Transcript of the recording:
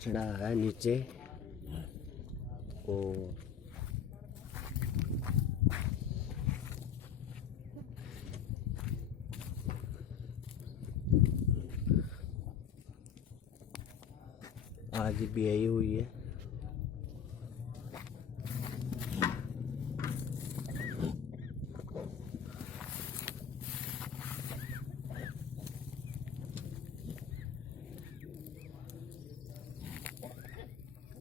बछड़ा है नीचे। और आज भी आई हुई है।